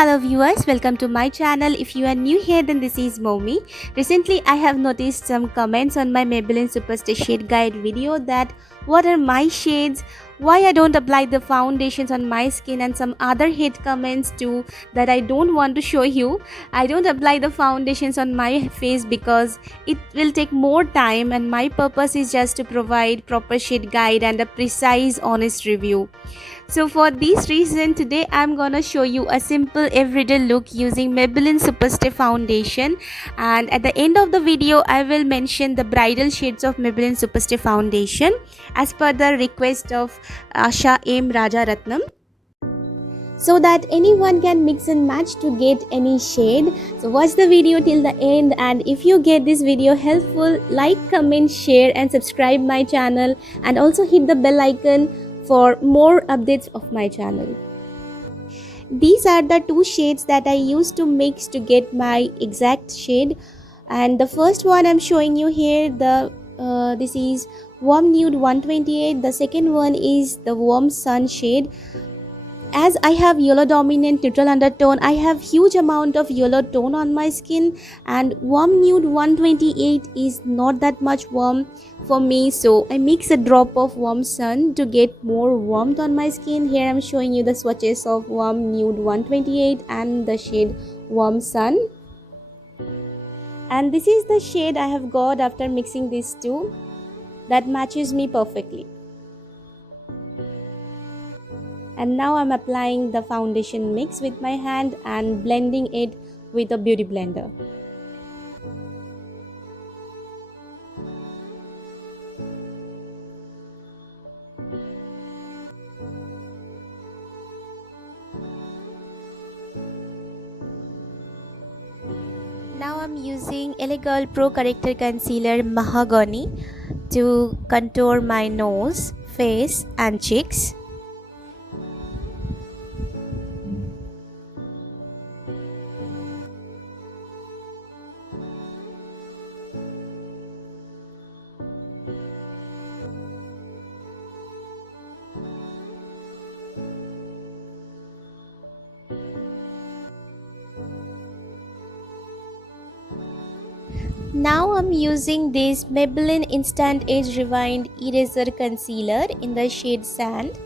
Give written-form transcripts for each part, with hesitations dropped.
Hello viewers, welcome to my channel. If you are new here, then this is Momi. Recently I have noticed some comments on my Maybelline Superstay Shade Guide video that what are my shades, why I don't apply the foundations on my skin, and some other hate comments too that I don't want to show you. I don't apply the foundations on my face because it will take more time, and my purpose is just to provide proper shade guide and a precise honest review. So for this reason, today I'm gonna show you a simple everyday look using Maybelline Superstay foundation, and at the end of the video I will mention the bridal shades of Maybelline Superstay foundation as per the request of Asha M Rajaratnam, so that anyone can mix and match to get any shade. So watch the video till the end, and if you get this video helpful, like, comment, share and subscribe my channel, and also hit the bell icon for more updates of my channel. These are the two shades that I used to mix to get my exact shade, and the first one I'm showing you here, this is Warm Nude 128. The second one is the Warm Sun shade. As I have yellow dominant neutral undertone, I have huge amount of yellow tone on my skin, and Warm Nude 128 is not that much warm for me, so I mix a drop of Warm Sun to get more warmth on my skin. Here I'm showing you the swatches of Warm Nude 128 and the shade Warm Sun, and this is the shade I have got after mixing these two. That matches me perfectly. And now I'm applying the foundation mix with my hand and blending it with a beauty blender. Now I'm using LA Girl Pro Corrector Concealer Mahogany to contour my nose, face and cheeks. Now I'm using this Maybelline Instant Age Rewind Eraser Concealer in the shade Sand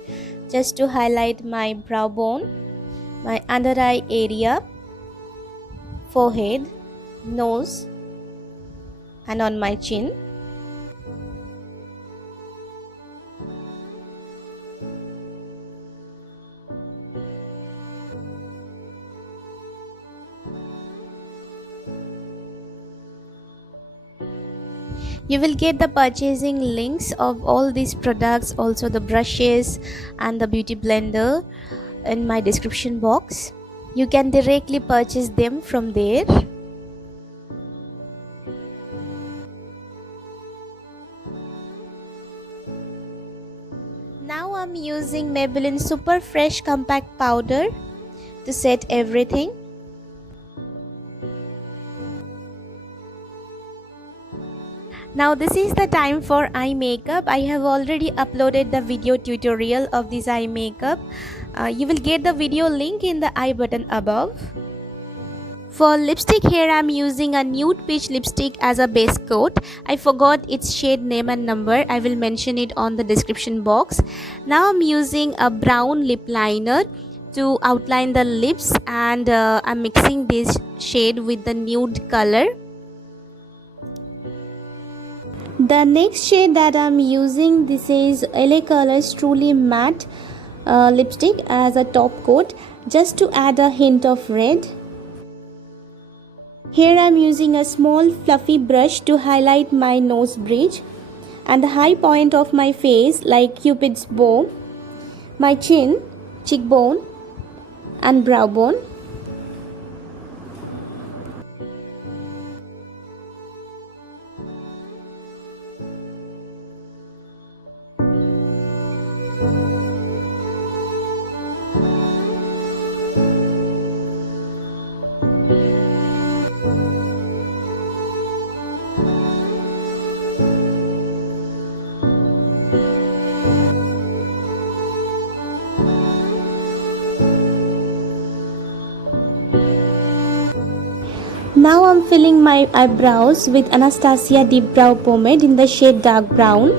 just to highlight my brow bone, my under eye area, forehead, nose and on my chin. You will get the purchasing links of all these products, also the brushes and the beauty blender, in my description box. You can directly purchase them from there. Now I'm using Maybelline Super Fresh Compact Powder to set everything. Now this is the time for eye makeup. I have already uploaded the video tutorial of this eye makeup. You will get the video link in the I button above. For lipstick, here I am using a nude peach lipstick as a base coat. I forgot its shade name and number. I will mention it on the description box. Now I'm using a brown lip liner to outline the lips, and I'm mixing this shade with the nude color. The next shade that I'm using, this is LA Colors Truly Matte lipstick as a top coat, just to add a hint of red. Here I'm using a small fluffy brush to highlight my nose bridge and the high point of my face like Cupid's bow, my chin, cheekbone and brow bone. filling my eyebrows with Anastasia Deep Brow Pomade in the shade Dark Brown.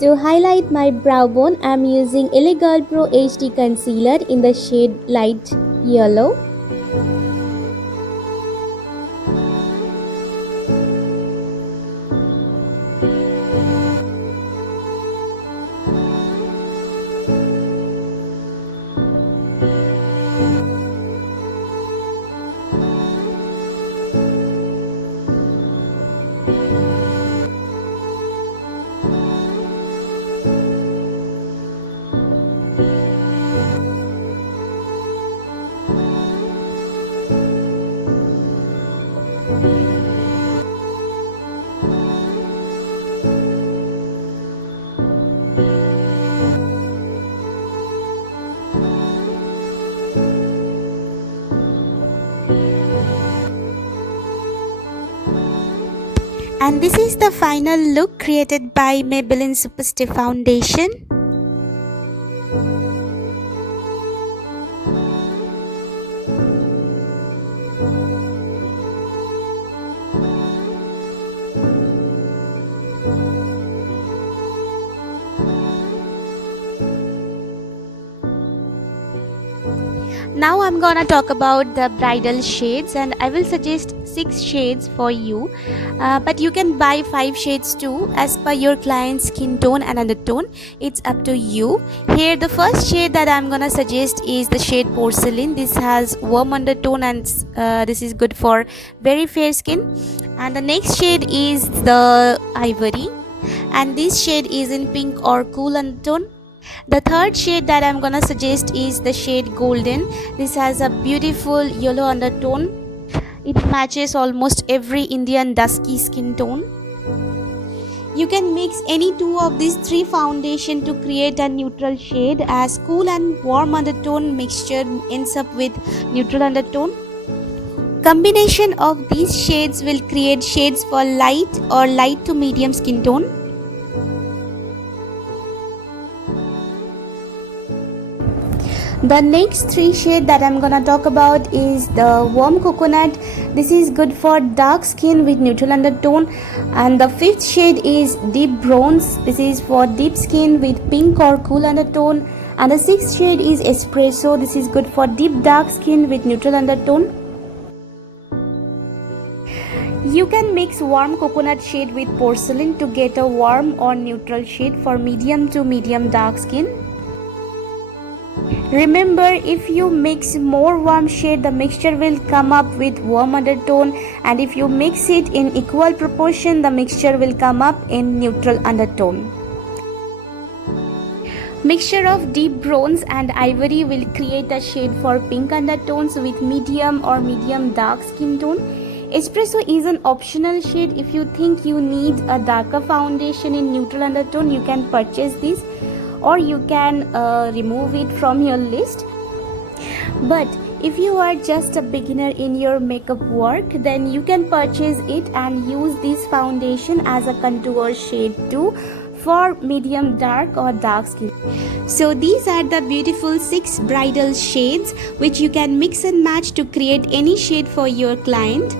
To highlight my brow bone, I am using LA Girl Pro HD Concealer in the shade Light Yellow. And this is the final look created by Maybelline Superstay Foundation. Now I'm gonna talk about the bridal shades, and I will suggest 6 shades for you, but you can buy 5 shades too as per your client's skin tone and undertone. It's up to you. Here the first shade that I'm gonna suggest is the shade Porcelain. This has warm undertone and this is good for very fair skin. And the next shade is the Ivory, and this shade is in pink or cool undertone. The third shade that I'm gonna suggest is the shade Golden. This has a beautiful yellow undertone. It matches almost every Indian dusky skin tone. You can mix any two of these 3 foundation to create a neutral shade, as cool and warm undertone mixture ends up with neutral undertone. Combination of these shades will create shades for light or light to medium skin tone. The next 3 shade that I'm gonna talk about is the Warm Coconut. This is good for dark skin with neutral undertone. And the 5th shade is Deep Bronze. This is for deep skin with pink or cool undertone. And the 6th shade is Espresso. This is good for deep dark skin with neutral undertone. You can mix Warm Coconut shade with Porcelain to get a warm or neutral shade for medium to medium dark skin. Remember, if you mix more warm shade, the mixture will come up with warm undertone, and if you mix it in equal proportion, the mixture will come up in neutral undertone. Mixture of Deep Bronze and Ivory will create a shade for pink undertones with medium or medium dark skin tone. Espresso is an optional shade. If you think you need a darker foundation in neutral undertone, you can purchase this, or you can remove it from your list. But if you are just a beginner in your makeup work, then you can purchase it and use this foundation as a contour shade too for medium dark or dark skin. So these are the beautiful 6 bridal shades which you can mix and match to create any shade for your client.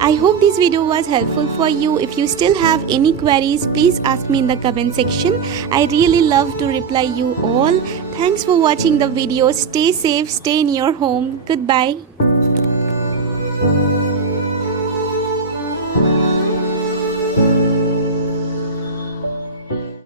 I hope this video was helpful for you. If you still have any queries, please ask me in the comment section. I really love to reply you all. Thanks for watching the video. Stay safe, stay in your home. Goodbye.